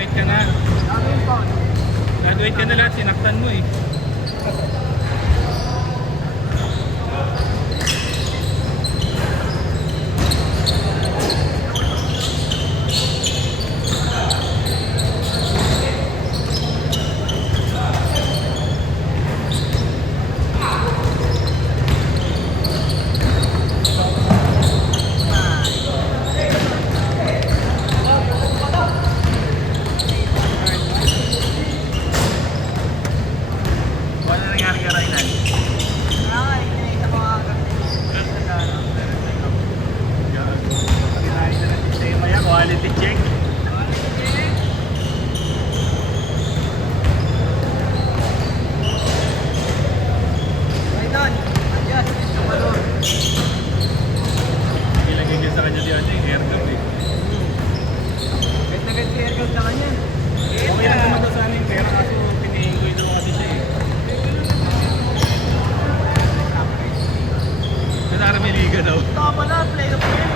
graduate ka na. Graduate ka na lahat, sinaktan mo eh. Quality check. Ilagay niya sa kanya di airgun eh. Kahit na ganti airgun sa kanya. Okay lang naman daw sana yung pera kaso pinihingoy daw kasi siya eh. Nasara may liga daw. Tama na, play of play.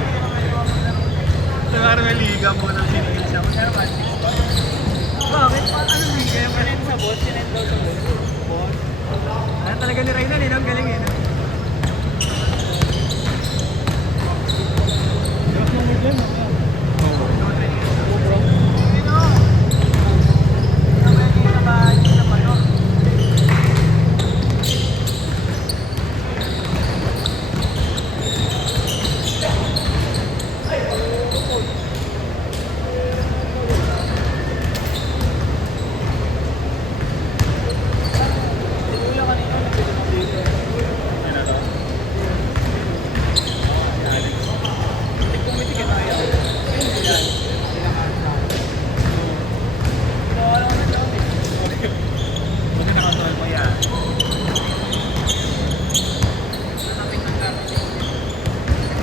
Nasara may liga mo nang sinigil siya. Kaya ba? Bakit? Ano liga? Sinend sa boss? Sinend daw sa boss? Boss? Ano talaga ni Raynan eh, ang galing eh.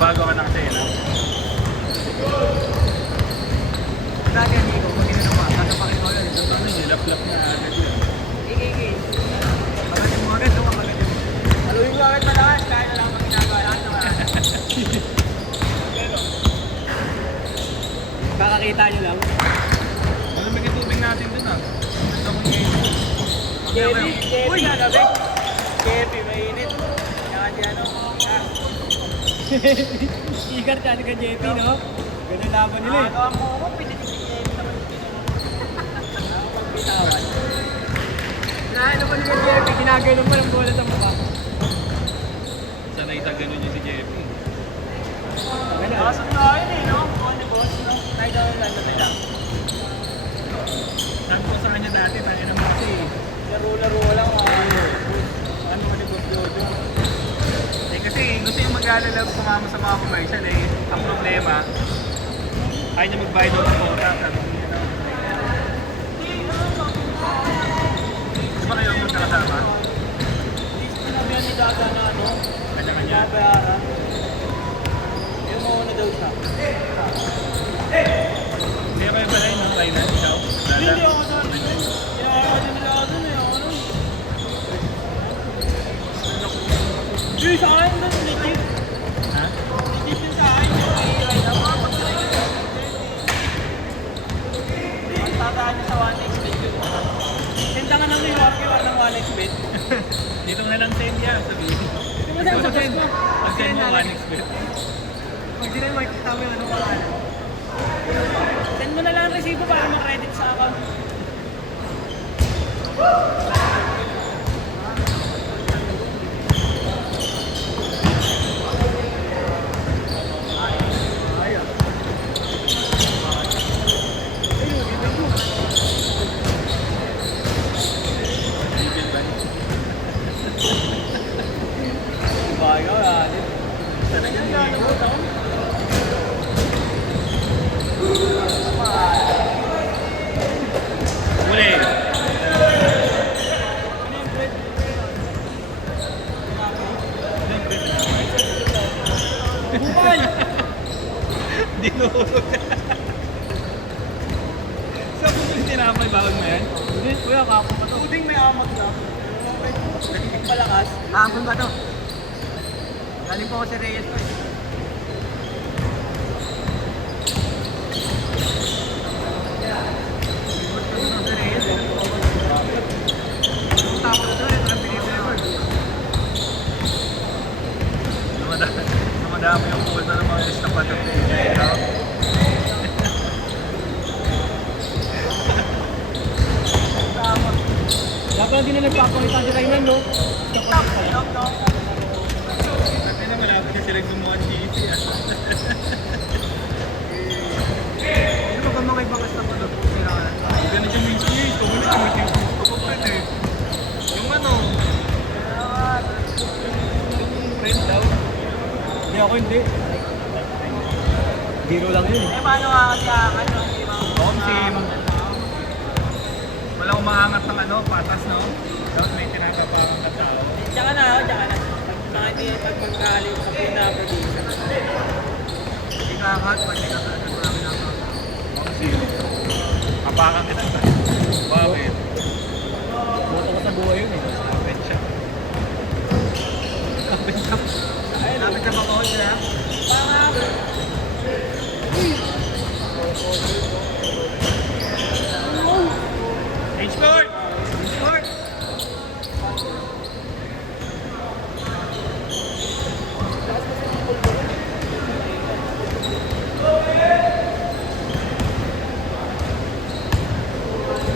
Bago ka na kasi, no? Dati ang ego, pag ginanawa, tatapakin mo yun. Ito ano, nilap-lap na agad yun. Gigi. Pagatin mo agad, ito kapagatin mo. Haluin mo agad malakas, kaya na lang ang ginagawa lahat ng malakas. Kakakita nyo lang. Malamig yung tubig natin dun ah. Ito kung Jepi na gabi. Jepi, mainit. Kaya di ano. Igar ka ka Jepi, no? Ganun laban nila eh. Ano mo ako, pinitig si Jepi naman. Ako pagbitawan. Ano pa nila Jepi, ginaganon pa ng bola sa mukha. sanay ganun yung si Jeppy. Nakasok na yun eh, no? Ano boss? Tayo daw yung lalo nila. Sabi ko sa kanya dati, tayo naman kasi Laro-laro lang ano ka ni Boss Jojo. Eh kasi gusto yung mag-aalala sumama sa mga commercial eh. Ang problema, ayaw niya magbayad ng quota. Sabi niya daw. Di ba kayo ang magkakasama? Sinabihan ni Gaga na ano, Kanya-kanya. bayaran. Yung mauna daw siya. Hindi kayo pala yun, no? Finance, ikaw? Hindi ako sa Kaya din nila ako dun eh, ako nun. Hindi, sa akin dun, legit. Ha? Legit yun sa akin. Ay, naman, ang tataan niya sa 1x bet yun. Senda nga ng New York yun ng 1x bet. Dito nga lang send yan, sabihin. Hindi mo send sa send mo. Mag-send mo 1xbet. Pag di na makikita mo yung ano pa ano. Send mo na lang ang resibo para ma-credit sa account. Bago yan. Talagang gano'n mo ito? Uli! Bukal! Dinurog na. Sa puting tinapay, bawal mo yan? Hindi, kuya, kapon pa to. Puding may amag na. Palakas. Amag ba to? Galing po ako sa Reyes ko eh. lang din na nagpapakita si Raynan, no? Sabi na malapit na sila gumawa cheesy. Ano ba mga ibang kasta pa doon? Ganun yung minsan niya. Ito mo na yung cheesy. Kapag eh. Yung ano. Friend daw. Hindi ako hindi. Biro lang yun. Eh, paano nga kasi ano, Sim. Walang umaangat ng ano, patas, no? Dapat may tinatapakang na tao. Tsaka na, tsaka na. Pag hindi, pag magkalim sa pinapag-iisa. Hindi ka angat, pag hindi ka marami na ako. Sim. Apakan kita. Bakit? Boto ka sa buhay yun eh. Kapit siya. Kapit siya. Ay, lapit na ba ko siya? H-Court! Short!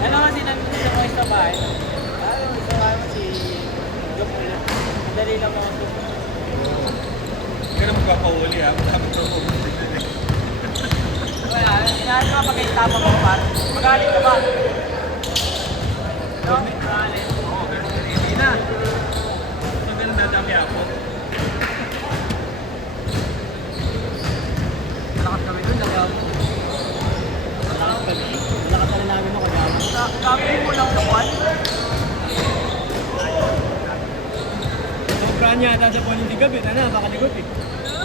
Ano kasi nandito sa mga bahay? Gusto nga mo si Joke ulit. Madali lang mo ito. Hindi ka na magpapahuli ha. Magpapahuli. Wala, inaano ka pag itama mo par. Magaling ka ba? No? Magaling. Oo, ganun. Hindi na. Ito ganun na dami ako. Malakas kami doon, laki ako. Malakas kami. Malakas kami namin mo kaya ako. Gagawin mo lang naman. Sobrang yata sa Pauling Digab eh. Ano, baka ligot eh.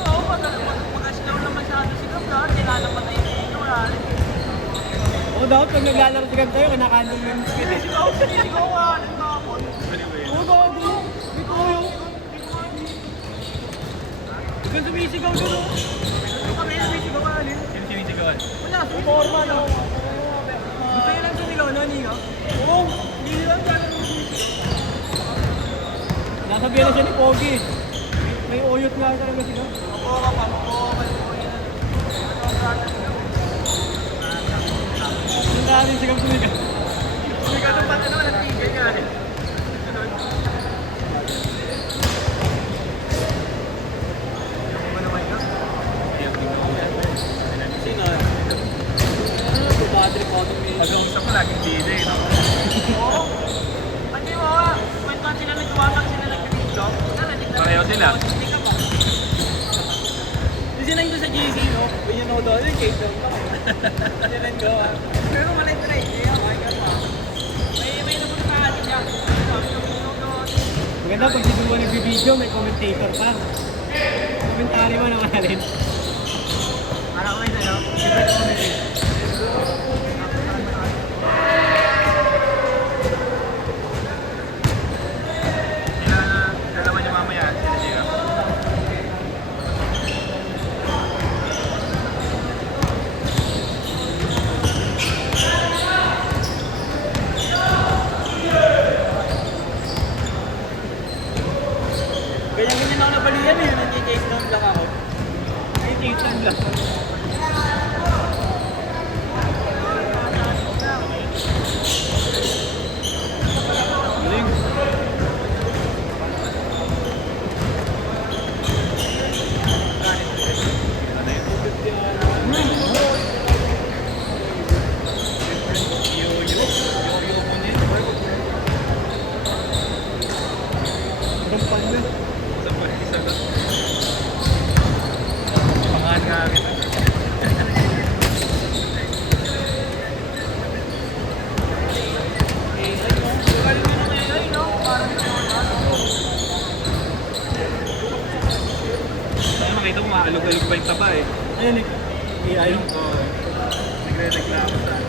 Oo, mag-aslaw naman masyado si Gab. Nilalapatay dito. Wala rin. Oo, dapat pag naglalaro si Gab tayo, kinakandong mo yung skid eh. Sigaw nga. Nagkakapon. Anyway. Oo, gago. Hindi ko yung... Huwag kang sumisigaw doon oh. Kami na may sigaw ka rin. Sino sinisigawan? Wala, forma na. Gusto niya lang sumigaw, no, Niga? Oo, hindi lang gano'n. Nasabihan na siya ni Pogi. May oyot nga talaga siya. Oo ka pa, oo ka. Ang dami siya kang sumigaw. Hindi ka ito pati naman, natigil nga eh. Sino? Ano? Bad economy. Hanggang sa ko laging DJ, no? Oo. Hindi mo ah. Kwentuhan sila nagwatak sila nagpipidyo. Pareho sila. Hindi ka pa. Hindi sila yung sa GC, no? Yung no doon, yung cake doon. Hindi rin go ah. Pero malay try. Hindi ako, ay ka pa. May napuntahan siya. Maganda pag si Duwa nagbibideo, may commentator pa. Komentary mo naman alin. Parang ko yun, ano? Different commentator. Dalawa niya mamaya. Sino? Ganyan-ganyan ako nabalian eh. Nag-case down lang ako. Ay, titan lang. Rampan na. Sa isa ba? Pangahan nga kita. Ay, makita mo, maalog-alog pa yung taba eh. Ayun, eh. Ayun ko. Nagre-reklamo sa